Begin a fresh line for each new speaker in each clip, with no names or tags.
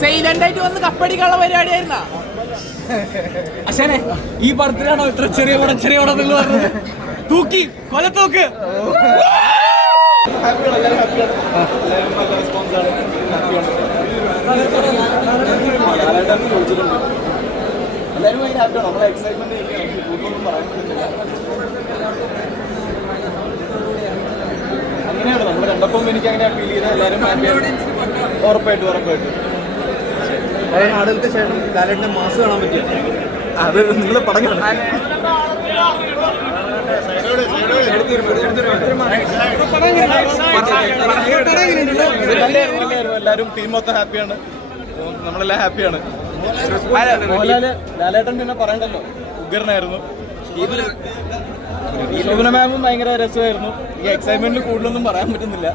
Silent ആയിട്ട് വന്ന് കപ്പടിക്കാനുള്ള പരിപാടിയായിരുന്ന?
അശാനെ ഈ പടത്തിലാണോ ആണോ ഇത്ര ചെറിയ പടം ചെറിയ പടം നിങ്ങൾ പറഞ്ഞത്? തൂക്കി കൊലത്തൂക്ക്
എല്ലാവരും ഭയങ്കര ഹാപ്പിയാണ് നമ്മളെ എക്സൈറ്റ്മെന്റ് പറയാൻ അങ്ങനെയാണ് നമ്മൾ കണ്ടപ്പം എനിക്ക് അങ്ങനെ ഫീൽ ചെയ്ത എല്ലാവരും ഹാപ്പിയാണ് ഉറപ്പായിട്ടും ഉറപ്പായിട്ടും. ശേഷം ലാലേട്ടന്റെ മാസ് കാണാൻ പറ്റിയ? അത് നിങ്ങൾ പടം കാണാൻ എല്ലാവരും ടീം മൊത്തം ഹാപ്പിയാണ് നമ്മളെല്ലാം ഹാപ്പിയാണ് ലാലേട്ടൻ പിന്നെ പറയണ്ടല്ലോ. ഉഗ്രനായിരുന്നു. ശോഭന മാമും ഭയങ്കര രസമായിരുന്നു. ഈ എക്സൈറ്റ്മെന്റിൽ കൂടുതലൊന്നും പറയാൻ പറ്റുന്നില്ല.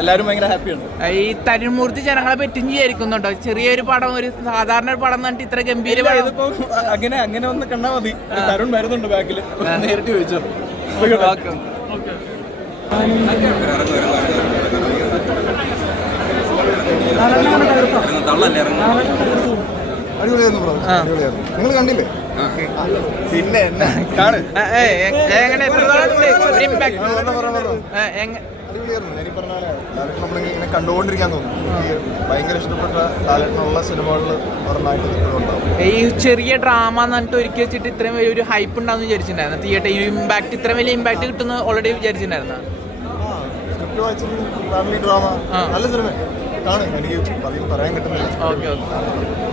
എല്ലാവരും ഭയങ്കര ഹാപ്പിയാണ്
ഈ തരുമൂർത്തി ജനങ്ങളെ പറ്റും വിചാരിക്കുന്നുണ്ടോ? ചെറിയൊരു പടം ഒരു സാധാരണ ഒരു പടം എന്നിട്ട് ഇത്ര ഗംഭീര
ഇതിപ്പോ അങ്ങനെ അങ്ങനെ ഒന്ന് കണ്ടാ മതി. തരുൺ വരുന്നുണ്ട് ബാക്കിൽ നേരിട്ട് ചോദിച്ചോ.
അടിപൊളിയായിരുന്നു. നിങ്ങൾ കണ്ടില്ലേ?
പിന്നെ എന്നാ?
എങ്ങനെ
നമ്മളിങ്ങനെ കണ്ടുകൊണ്ടിരിക്കാൻ തോന്നുന്നു. ഭയങ്കര ഇഷ്ടപ്പെട്ട സിനിമകളിൽ ഒരെണ്ണമായിട്ട് ഇപ്പോഴും
ഈ ചെറിയ ഡ്രാമ എന്നിട്ട് ഒരുക്കി വെച്ചിട്ട് ഇത്രയും വലിയ ഒരു ഹൈപ്പ് ഉണ്ടാകുന്ന വിചാരിച്ചിട്ടുണ്ടായിരുന്നു തിയേറ്റർ ഇമ്പാക്ട് ഇത്രയും വലിയ ഇമ്പാക്ട് കിട്ടുന്ന ഓൾറെഡി വിചാരിച്ചിട്ടുണ്ടായിരുന്നു?
സ്ക്രിപ്റ്റ് ഫാമിലി ഡ്രാമ നല്ല സിനിമ കാണും എനിക്ക് പറയാൻ കിട്ടുന്നില്ല.
ഓക്കെ ഓക്കെ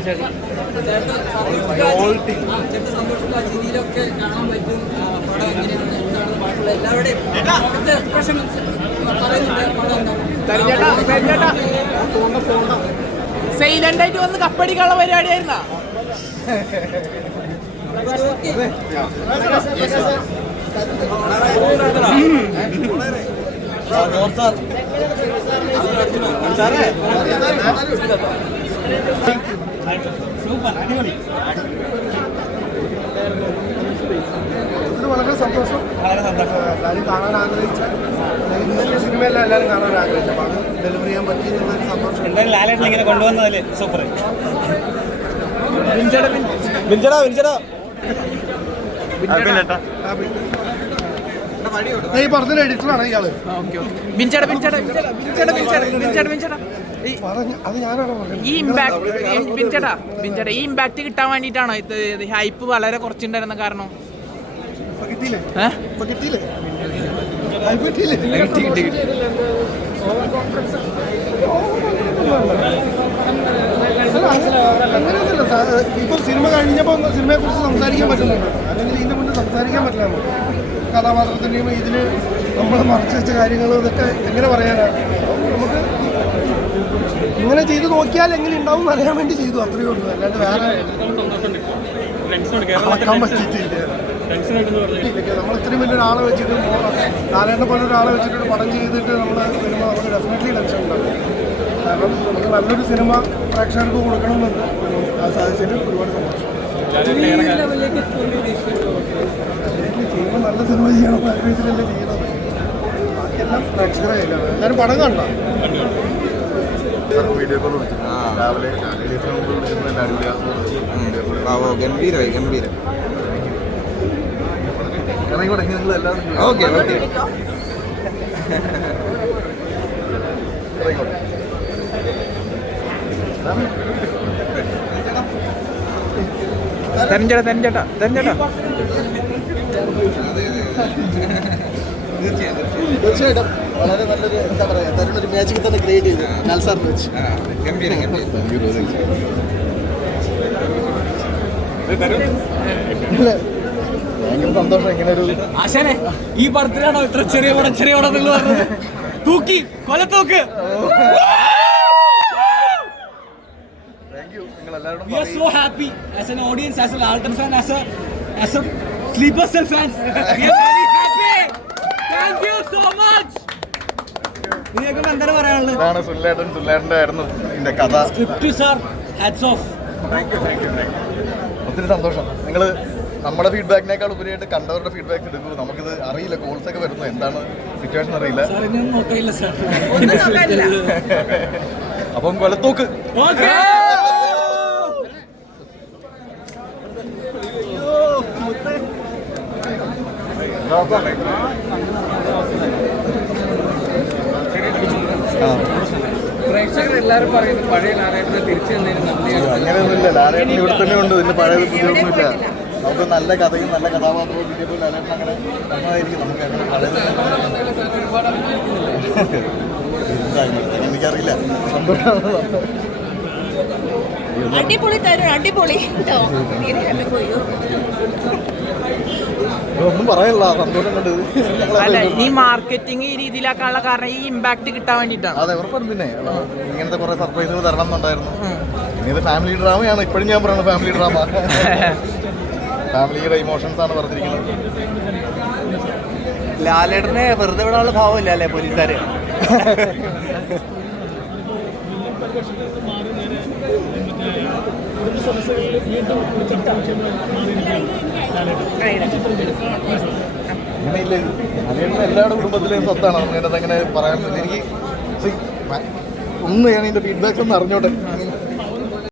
കുറെ വന്ന് കപ്പടിക്കുള്ള
സൈലന്റ് ആയിട്ട് വന്ന് കപ്പടിക്കാനുള്ള പരിപാടിയായിരുന്നാ?
ഇതിന് വളരെ സന്തോഷം. എല്ലാവരും കാണാൻ ആഗ്രഹിച്ച ഇന്നത്തെ സിനിമയെല്ലാം എല്ലാവരും കാണാൻ ആഗ്രഹിച്ചു അപ്പോൾ അത് ഡെലിവറി ചെയ്യാൻ പറ്റിയെന്നുള്ളൊരു സന്തോഷം.
എന്തായാലും ലാലേട്ടൻ ഇങ്ങനെ കൊണ്ടുവന്നതിൽ സൂപ്പർ.
വിഞ്ചടാ വിഞ്ചടാ
ഈ പറഞ്ഞ എഡിറ്ററാണ് ഇയാൾ.
Okay okay. ബിൻചേട്ടാ ബിൻചേട്ടാ ബിൻചേട്ടാ ബിൻചേട്ടാ ബിൻചേട്ടാ ബിൻചേട്ടാ ഈ ഇമ്പാക്ട് ബിൻചേട്ടാ ബിൻചേട്ടാ ഈ ഇമ്പാക്ട് കിട്ടാൻ വേണ്ടിയിട്ടാണോ ഇത് ഹൈപ്പ് വളരെ കുറച്ചുണ്ടായിരുന്ന കാരണം?
ഇപ്പൊ സിനിമ കഴിഞ്ഞപ്പോൾ സിനിമയെ കുറിച്ച് സംസാരിക്കാൻ പറ്റുന്നുണ്ട്. അല്ലെങ്കിൽ ഇതിന്റെ മുന്നേ സംസാരിക്കാൻ പറ്റില്ല കഥാപാത്രത്തിന്റെയും ഇതിന് നമ്മൾ മറച്ചു വെച്ച കാര്യങ്ങൾ ഇതൊക്കെ എങ്ങനെ പറയാനാണ്? ഇങ്ങനെ ചെയ്ത് നോക്കിയാൽ എങ്ങനെ ഉണ്ടാവും എന്ന് അറിയാൻ വേണ്ടി ചെയ്തു അത്രയേ ഉള്ളൂ. അല്ലാണ്ട് വേറെ അളക്കാൻ പറ്റിയിട്ടില്ല. നമ്മൾ ഇത്രയും വലിയ ഒരാളെ വെച്ചിട്ട് നാരായണ പോലെ ഒരാളെ വെച്ചിട്ട് പടം ചെയ്തിട്ട് നമ്മൾ സിനിമ നമുക്ക് ഡെഫിനറ്റ്ലി ടെൻഷൻ ഉണ്ടാവും കാരണം നമുക്ക് നല്ലൊരു സിനിമ പ്രേക്ഷകർക്ക് കൊടുക്കണമെന്നുണ്ട്. അത് സാധിച്ചതിൽ ഒരുപാട് സന്തോഷം. ചെയ്യുമ്പോൾ നല്ല സിനിമ ചെയ്യണം ആഗ്രഹിച്ചിട്ടല്ലേ ചെയ്യണം. ബാക്കിയെല്ലാം പ്രേക്ഷകരെ എല്ലാവരും പടം കണ്ടോ. വീഡിയോ കോൾ രാവിലെ മുമ്പ് വിളിച്ചിരുന്ന അടിപൊളിയാണ്
ഗംഭീരമായി ഗംഭീരം.
ഇറങ്ങിക്കോട്ടെ നിങ്ങൾ എല്ലാവരും
ഓക്കെ ഓക്കെ.
തെരഞ്ഞെടുത്ത തെരഞ്ഞെടുത്ത
തീർച്ചയായിട്ടും. വളരെ നല്ലൊരു എന്താ പറയുക മാജിക് തന്നെ ക്രിയേറ്റ് ചെയ്തു. വെച്ച്. ഇല്ല, ഭയങ്കര സന്തോഷം ഇങ്ങനെ ഒരു
ആശാനെ ഈ പടത്തിലാണോ ആണോ ഇത്ര ചെറിയ പടം ചെറിയ പടം നിങ്ങൾ പറഞ്ഞത്? തൂക്കി കൊലത്തൂക്ക് We are so happy as an audience, as an Alton fan, as a as a sleeper cell fans. We are very
ഇതാണ് സുല്ലേട്ടൻ. സുല്ലേട്ടന്റെ ആയിരുന്നു ഇതിന്റെ കഥ.
സ്ക്രിപ്റ്റ് സാർ ഹാറ്റ്സ് ഓഫ്
ഒത്തിരി സന്തോഷം. നിങ്ങൾ നമ്മുടെ ഫീഡ്ബാക്കിനേക്കാൾ ഉപരിയായിട്ട് കണ്ടവരുടെ ഫീഡ്ബാക്ക് എടുക്കൂ. നമുക്കിത് അറിയില്ല. കോൾസ് ഒക്കെ വരുന്നു. എന്താണ് സിറ്റുവേഷൻ അറിയില്ല. അപ്പം കൊലത്തോക്ക്.
ഓക്കെ
എല്ലാവരും പറയുന്നു പഴയ ലാലേട്ടനെ തിരിച്ചു തന്നതിന് നന്ദിയാണ്
അങ്ങനെയൊന്നുമില്ല. ലാലേട്ടൻ ഇവിടെ തന്നെ ഉണ്ട്. പഴയ നമുക്ക് നല്ല കഥയും നല്ല കഥാപാത്രവും കിട്ടിയപ്പോൾ അങ്ങനെ നന്നായിരിക്കും. നമുക്ക് അങ്ങനെ പഴയത് എന്തായാലും എനിക്കറിയില്ല. സന്തോഷമാണ്
അടിപൊളി തരും അടിപൊളി.
ഒന്നും പറയല്ല സന്തോഷം
അല്ല ഈ മാർക്കറ്റിംഗ് ഈ രീതിയിലാക്കാനുള്ള കാരണം ഈ ഇമ്പാക്ട് കിട്ടാൻ വേണ്ടിയിട്ടാണ്.
അതെ ഉറപ്പാണ് പിന്നെ ഇങ്ങനത്തെ കുറെ സർപ്രൈസുകൾ തരണം എന്നുണ്ടായിരുന്നു. പിന്നെ ഇത് ഫാമിലി ഡ്രാമയാണ് ഇപ്പോഴും ഞാൻ പറയുന്നത് ഫാമിലി ഡ്രാമ ഫാമിലിയുടെ ഇമോഷൻസ് ആണ് പറഞ്ഞിരിക്കുന്നത്.
ലാലേട്ടനെ വെറുതെ വിടാനുള്ള ഭാവമില്ല അല്ലേ പോലീസുകാര്?
എല്ലാവരുടെ കുടുംബത്തിലെയും സ്വത്താണ് അങ്ങനെ അങ്ങനെ പറയാൻ എനിക്ക് ഒന്ന് ഞാൻ ഇതിന്റെ ഫീഡ്ബാക്ക് ഒന്ന് അറിഞ്ഞോട്ടെ